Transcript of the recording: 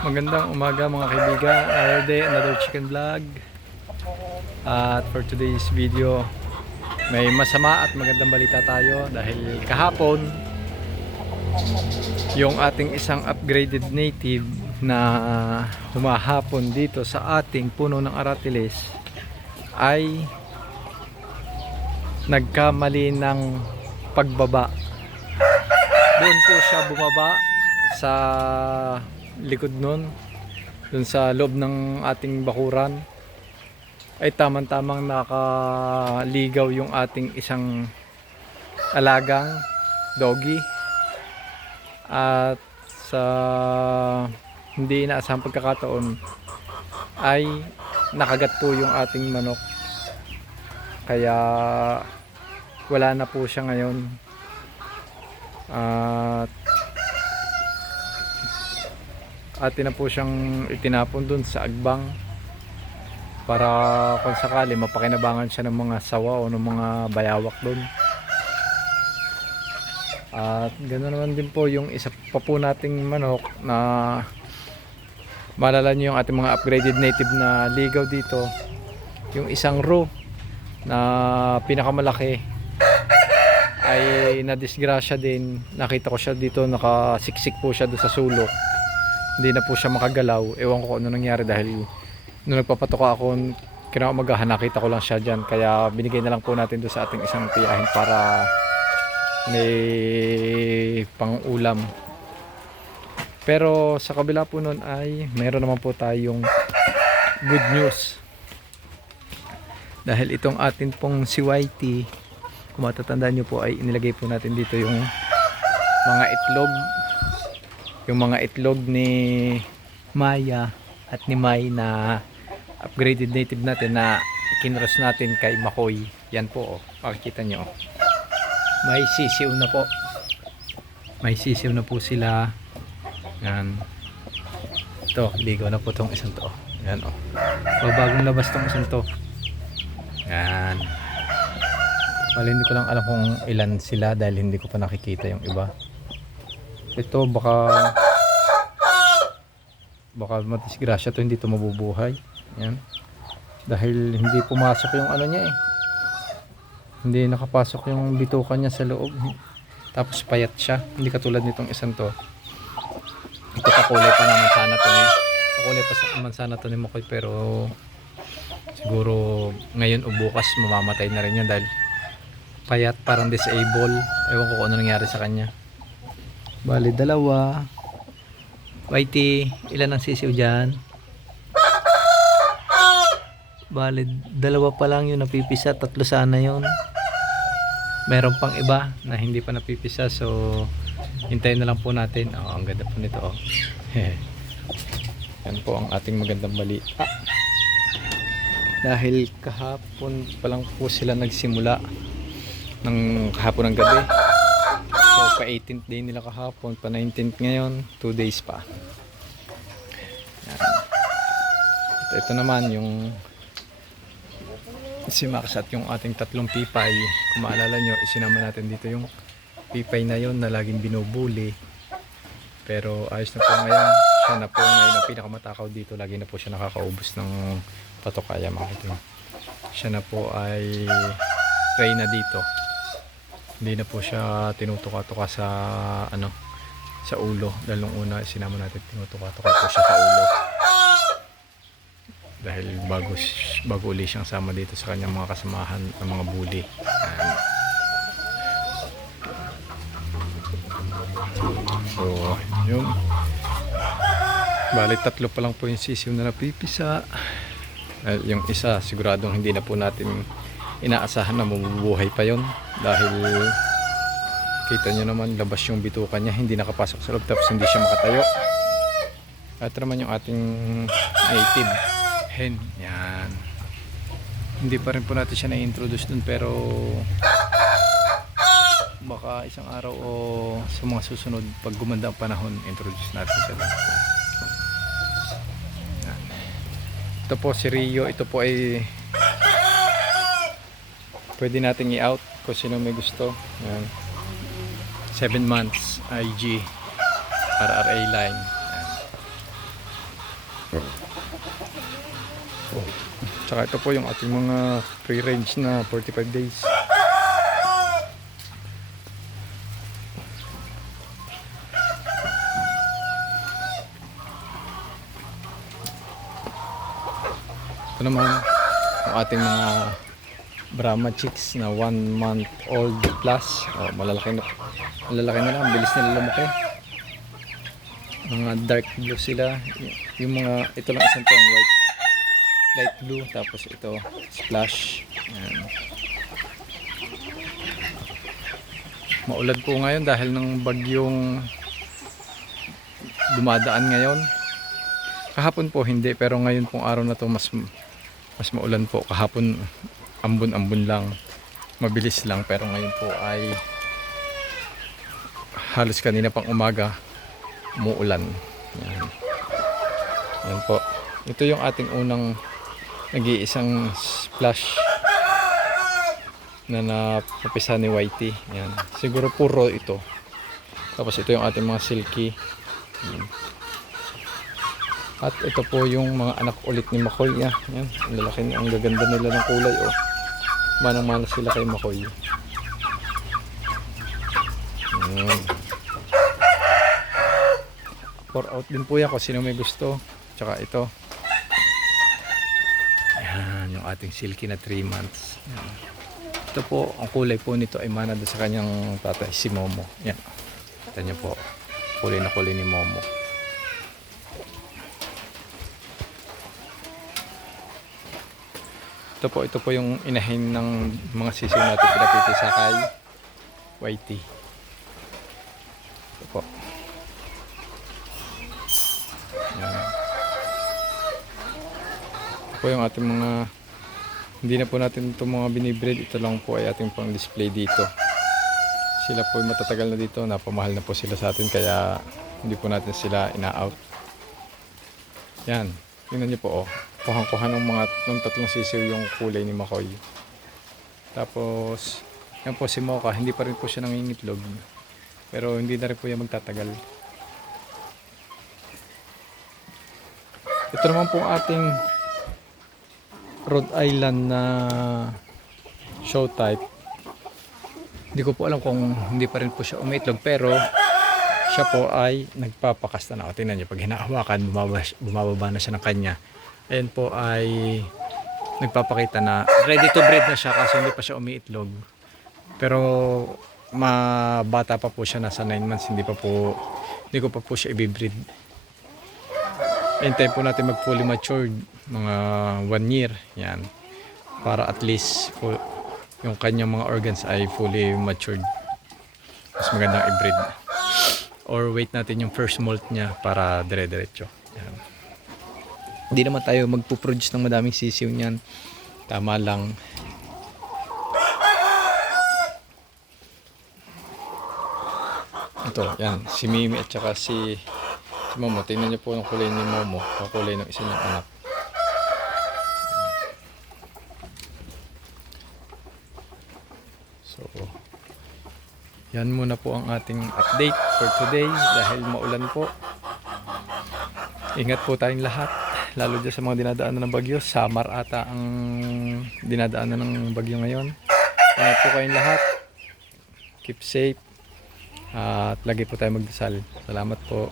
Magandang umaga mga kaibigan. Another day, another chicken vlog. At for today's video, may masama at magandang balita tayo dahil kahapon yung ating isang upgraded native na humahapon dito sa ating puno ng aratilis ay nagkamali ng pagbaba. Doon po siya bumaba sa likod nun, dun sa loob ng ating bakuran. Ay tamang-tamang nakaligaw yung ating isang alagang doggy. At sa hindi inaasahang pagkakataon ay nakagat po yung ating manok. Kaya wala na po siya ngayon. At atin na po siyang itinapon dun sa agbang para kung sakali mapakinabangan siya ng mga sawa o ng mga bayawak dun. At ganoon naman din po yung isa pa po nating manok na maalala nyo yung ating mga upgraded native na ligaw dito, yung isang row na pinakamalaki ay nadisgrasya din. Nakita ko siya dito, nakasiksik po siya doon sa sulok, hindi na po siya makagalaw. Ewan ko kung ano nangyari dahil nung nagpapatok ako kinaumagahan nakita ko lang siya dyan. Kaya binigay na lang po natin doon sa ating isang tiyahin para may pang ulam. Pero sa kabila po nun ay mayroon naman po tayong good news. Dahil itong atin pong si Whitey, kung matatandaan nyo po, ay inilagay po natin dito yung mga itlog. Yung mga itlog ni Maya at ni Mai na upgraded native natin na kinross natin kay Makoy. Yan po, oh, makikita nyo. May sisiw na po. May sisiw na po sila. Yan. Ito, ligaw na po tong isang to. Yan, oh. Bagong labas tong isang to. Yan. Well, hindi ko lang alam kung ilan sila dahil hindi ko pa nakikita yung iba. Ito baka matisgrasya to, hindi to mabubuhay. Yan. Dahil hindi pumasok yung ano niya eh. Hindi nakapasok yung bituka niya sa loob. Tapos payat siya. Hindi katulad nitong isang to. Ito kakulay pa naman sana to ni. Kakulay pa naman sana to ni Makoy, pero siguro ngayon o bukas mamamatay na rin yun dahil payat, parang disable. Ewan ko kung ano nangyari sa kanya. Bali dalawa. Whitey, ilan ang sisiw dyan? Bali dalawa pa lang yung napipisa, tatlo sana yun. Meron pang iba na hindi pa napipisa, so hintayin na lang po natin. Oh, ang ganda po nito, oh. Yan po ang ating magandang balita. Dahil kahapon pa lang po sila nagsimula ng kahapon ng gabi. So pa 18th day nila kahapon, pa 19th ngayon, 2 days pa. Yan. Ito naman yung si Max at yung ating tatlong pipay. Kung maalala nyo, isinama natin dito yung pipay na yon na laging binubuli. Pero ayos na po ngayon. Siya na po ngayon ang pinakamatakaw dito. Lagi na po siya nakakaubos ng patok. Kaya makita. Siya na po ay try na dito. Hindi na po siya tinutuka-tuka sa ano, sa ulo. Dahil nung una isinama natin, tinutuka-tuka po siya sa ulo. Dahil bago uli siyang sama dito sa kanyang mga kasamahan ng mga bully. So yun, bali tatlo pa lang po yung sisiw na napipisa. Yung isa siguradong hindi na po natin inaasahan na mabubuhay pa yon dahil kita nyo naman labas yung bituka niya, hindi nakapasok sa loob, tapos hindi siya makatayo. At naman yung ating native hen. Yan. Hindi pa rin po natin siya na-introduce dun, pero baka isang araw o sa mga susunod pag gumanda ang panahon, introduce natin siya dun. Yan. Ito po si Rio. Ito po ay pwede nating i-out kung sino may gusto. Yan. 7 months IG RRA line. Yan. Tsaka ito po yung ating mga free range na 45 days. Ito naman yung ating mga Brahma chicks na 1 month old plus. Malalaki na lang, ang bilis nila lumaki. Mga dark blue sila. Yung mga, ito lang isang tong white, light blue, tapos ito splash. Ayan. Maulad po ngayon dahil ng bagyong dumadaan ngayon. Kahapon po hindi, pero ngayon pong araw na to mas maulan po. Kahapon ambon-ambon lang, mabilis lang, pero ngayon po ay halos kanina pang umaga umuulan. Yan. Yan po. Ito yung ating unang nag-iisang splash na napapisa ni Whitey. Yan. Siguro puro ito. Tapos ito yung ating mga silky. Yan. At ito po yung mga anak ulit ni Makoy. Yan. Ang lalaki, ang gaganda nila ng kulay. Manang-mana sila kay Makoy. Yan. Pour out din po yan kung sino may gusto. Tsaka ito. Yan, yung ating silky na 3 months. Yan. Ito po, ang kulay po nito ay mana sa kanyang tatay, si Momo. Yan. Kita niyo po. Kulay na kulay ni Momo. Ito po yung inahin ng mga sisiw natin pinapiti sa kay Whitey. Ito po. Yan. Ito po yung ating mga, hindi na po natin itong mga binibreed. Ito lang po ay ating pang display dito. Sila po matatagal na dito, napamahal na po sila sa atin, kaya hindi po natin sila ina-out. Yan, tingnan niyo po, kuhang-kuha ng tatlong sisiw yung kulay ni Makoy. Tapos yan po si Mocha, hindi pa rin po siya nangingitlog, pero hindi na rin po yan magtatagal. Ito naman po ating Rhode Island na show type. Hindi ko po alam kung hindi pa rin po siya umiitlog, pero siya po ay nagpapakasta na. Tingnan niyo, pag hinahawakan, bumababa na siya ng kanya. Ayan po ay nagpapakita na ready to breed na siya, kasi hindi pa siya umiitlog. Pero mabata pa po siya, nasa 9 months, hindi ko pa po siya i-breed. Hintayin po natin mag fully matured, mga 1 year. Yan. Para at least yung kanyang mga organs ay fully matured. Mas magandang i-breed. Or wait natin yung first molt niya para dire-diretso. Yan. Hindi naman tayo magpuproduce ng madaming sisiw niyan. Tama lang. Ito, yan. Si Mimi at saka si Momo. Tingnan niyo po ang kulay ni Momo. Ang kulay ng isa niyang anak. So, yan muna po ang ating update for today dahil maulan po. Ingat po tayong lahat. Lalo dyan sa mga dinadaanan ng bagyo. Samar ata ang dinadaanan ng bagyo ngayon. Ingat po kayong lahat. Keep safe. At lagi po tayo magdasal. Salamat po.